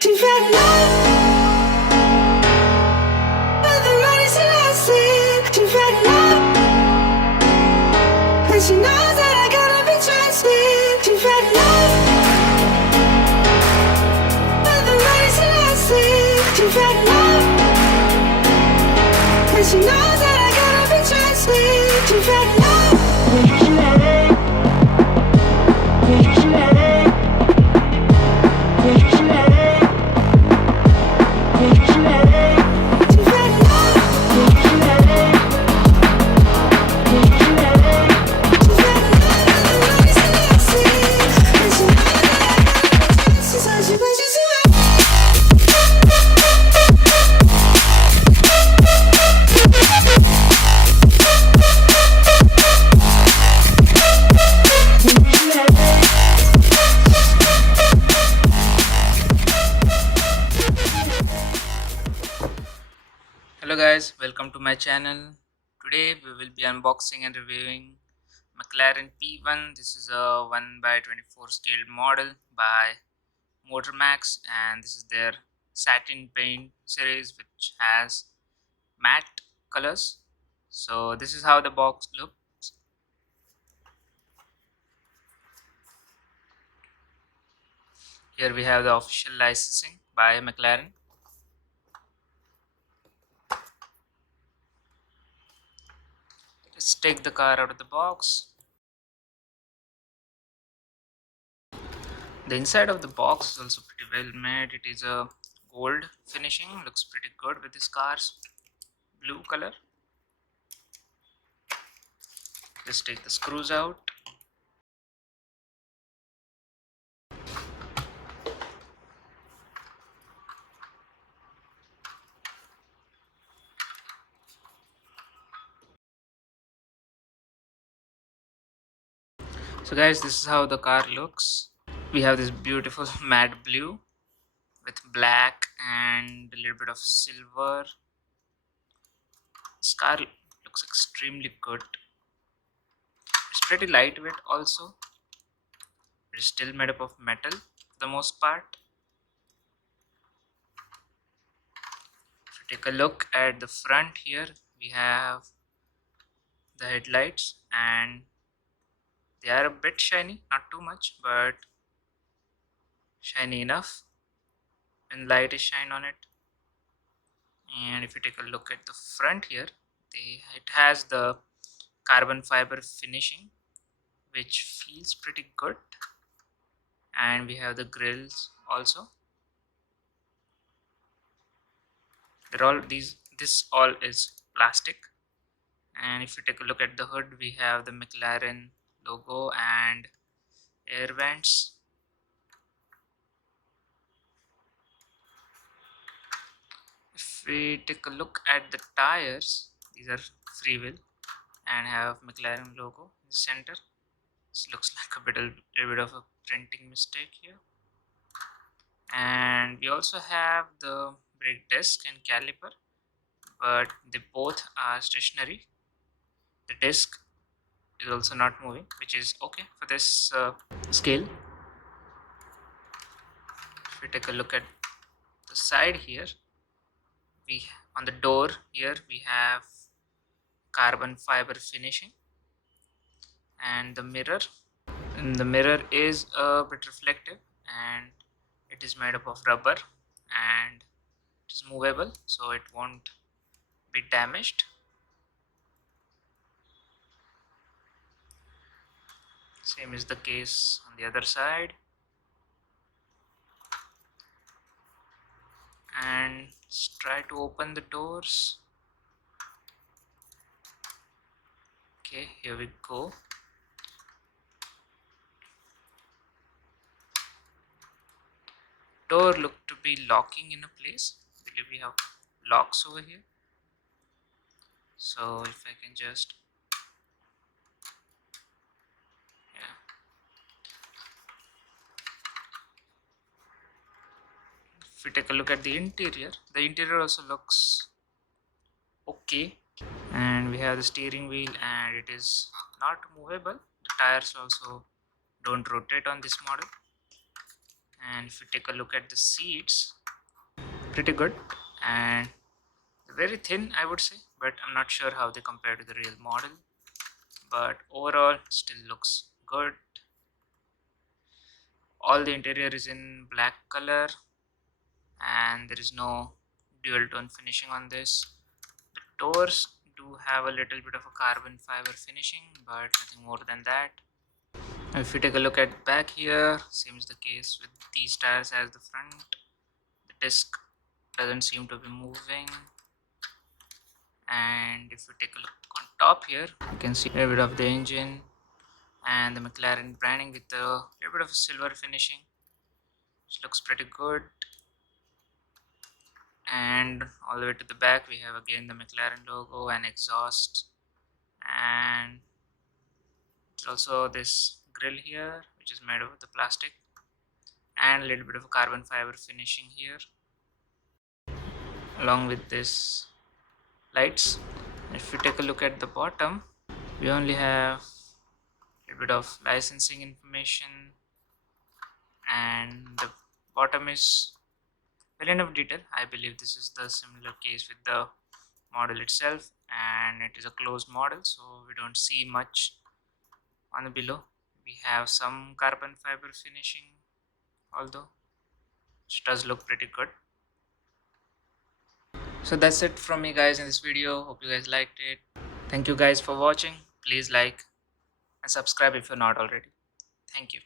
Too fat in love with the money till I sleep. Too fat in love, and she knows that I gotta be trusted. Too fat in love with the money till I sleep. Too fat in love, and she knows that I gotta be trusted. Too fat in love. Hello guys, welcome to my channel. Today we will be unboxing and reviewing McLaren P1. This is a 1/24 scaled model by Motormax, and this is their satin paint series which has matte colors. So this is how the box looks. Here we have the official licensing by McLaren. Let's take the car out of the box. The inside of the box is also pretty well made. It is a gold finishing, looks pretty good with this car's blue color. Just take the screws out. So guys, this is how the car looks. We have this beautiful matte blue with black and a little bit of silver. This car looks extremely good. It's pretty lightweight also. It's still made up of metal for the most part. If you take a look at the front here, we have the headlights, and they are a bit shiny, not too much, but shiny enough when light is shine on it. And if you take a look at the front here, it has the carbon fiber finishing which feels pretty good, and we have the grills also. This all is plastic. And if you take a look at the hood, we have the McLaren logo and air vents. If we take a look at the tires, these are free wheel and have McLaren logo in the center. This looks like a little bit of a printing mistake here. And we also have the brake disc and caliper, but they both are stationary. The disc is also not moving, which is okay for this scale. If we take a look at the side here, on the door here we have carbon fiber finishing, and the mirror is a bit reflective, and it is made up of rubber, and it is movable, so it won't be damaged. Same is the case on the other side. And let's try to open the doors. Okay, here we go. Door look to be locking in a place. I believe we have locks over here. So if I can just, yeah. If we take a look at the interior also looks okay. And we have the steering wheel, and it is not movable. The tires also don't rotate on this model. And if you take a look at the seats, pretty good and very thin, I would say, but I'm not sure how they compare to the real model, but overall still looks good. All the interior is in black color and there is no dual tone finishing on this. The doors do have a little bit of a carbon fiber finishing, but nothing more than that. Now if you take a look at back here, seems the case with these tires as the front. The disc doesn't seem to be moving, and if you take a look on top here, you can see a little bit of the engine and the McLaren branding with a little bit of silver finishing, which looks pretty good. And all the way to the back we have again the McLaren logo and exhaust, and there's also this grill here which is made of the plastic and a little bit of a carbon fiber finishing here, along with this lights. If you take a look at the bottom, we only have a bit of licensing information, and the bottom is well enough detail. I believe this is the similar case with the model itself, and it is a closed model, so we don't see much on the below. We have some carbon fiber finishing, although which does look pretty good. So that's it from me guys in this video. Hope you guys liked it. Thank you guys for watching. Please like and subscribe if you're not already. Thank you.